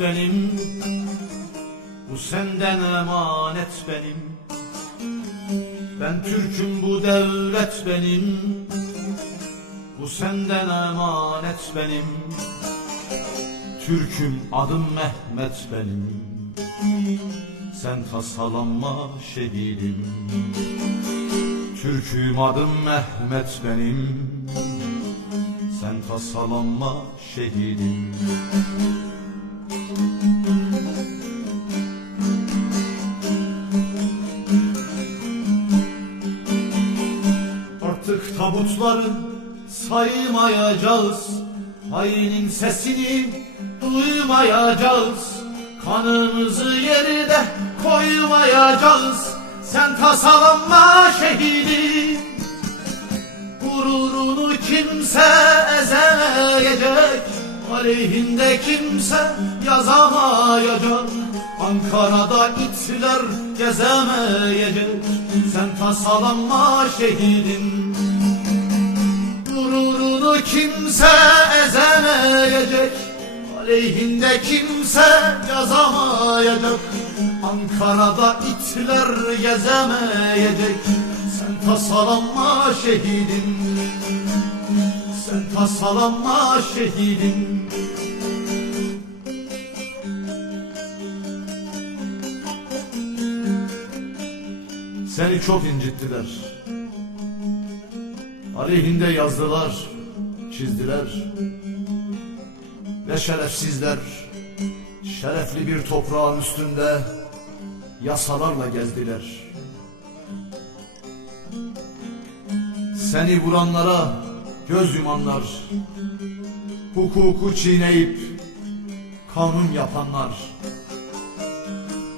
Benim. Bu senden emanet benim. Ben Türk'üm bu devlet benim. Bu senden emanet benim. Türk'üm adım Mehmet benim. Sen tasalanma şehidim. Türk'üm adım Mehmet benim. Sen tasalanma şehidim Artık tabutları saymayacağız. Hainin sesini duymayacağız. Kanımızı yerde koymayacağız. Sen tasalanma şehidim Gururunu kimse ezemeyecek. Aleyhinde kimse yazamayacak. Ankara'da itler gezemeyecek. Sen tasalanma şehidim Gururunu kimse ezemeyecek Aleyhinde kimse yazamayacak. Ankara'da itler gezemeyecek Sen tasalanma şehidim Sen tasalanma şehidim Seni çok incittiler Aleyhinde yazdılar, çizdiler. Ve şerefsizler Şerefli bir toprağın üstünde Yasalarla gezdiler. Seni vuranlara göz yumanlar Hukuku çiğneyip kanun yapanlar.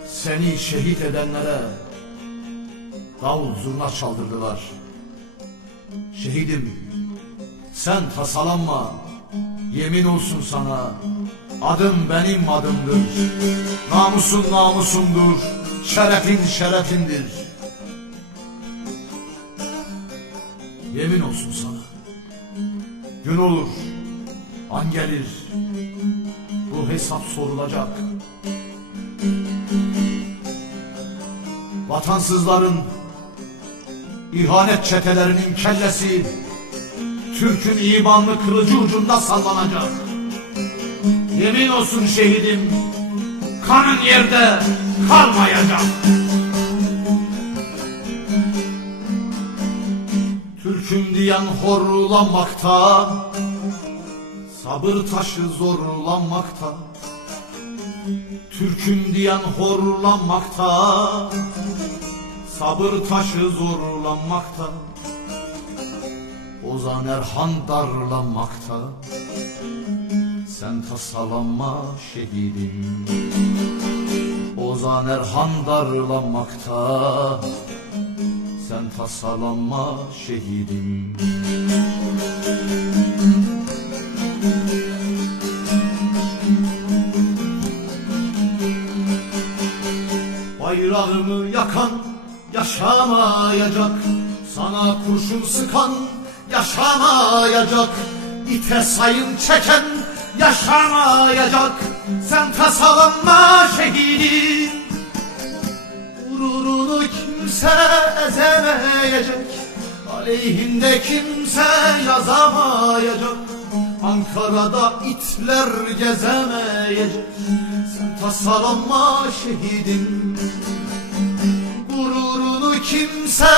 Seni şehit edenlere davul zurna çaldırdılar Şehidim sen tasalanma. Yemin olsun sana. Adım benim adımdır. Namusun namusumdur. Şerefin şerefindir. Yemin olsun sana. Gün olur An gelir. Bu hesap sorulacak. Vatansızların İhanet çetelerinin kellesi Türk'ün imanlı kılıcı ucunda sallanacak. Yemin olsun şehidim Kanın yerde kalmayacak. Türk'üm diyen horlanmakta Sabır taşı zorlanmakta. Türk'üm diyen horlanmakta Sabır taşı zorlanmakta Ozan Erhan darlanmakta Sen tasalanma şehidim Ozan Erhan darlanmakta Sen tasalanma şehidim Bayrağımı yakan yaşamayacak. Sana kurşun sıkan yaşamayacak. İte sayın çeken yaşamayacak. Sen tasalanma şehidim Gururunu kimse ezemeyecek. Aleyhinde kimse yazamayacak. Ankara'da itler gezemeyecek. Sen tasalanma şehidim kimse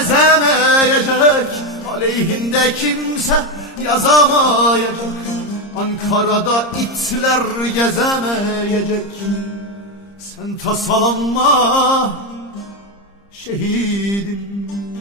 ezemeyecek Aleyhinde kimse yazamayacak. Ankara'da itler gezemeyecek Sen tasalanma şehidim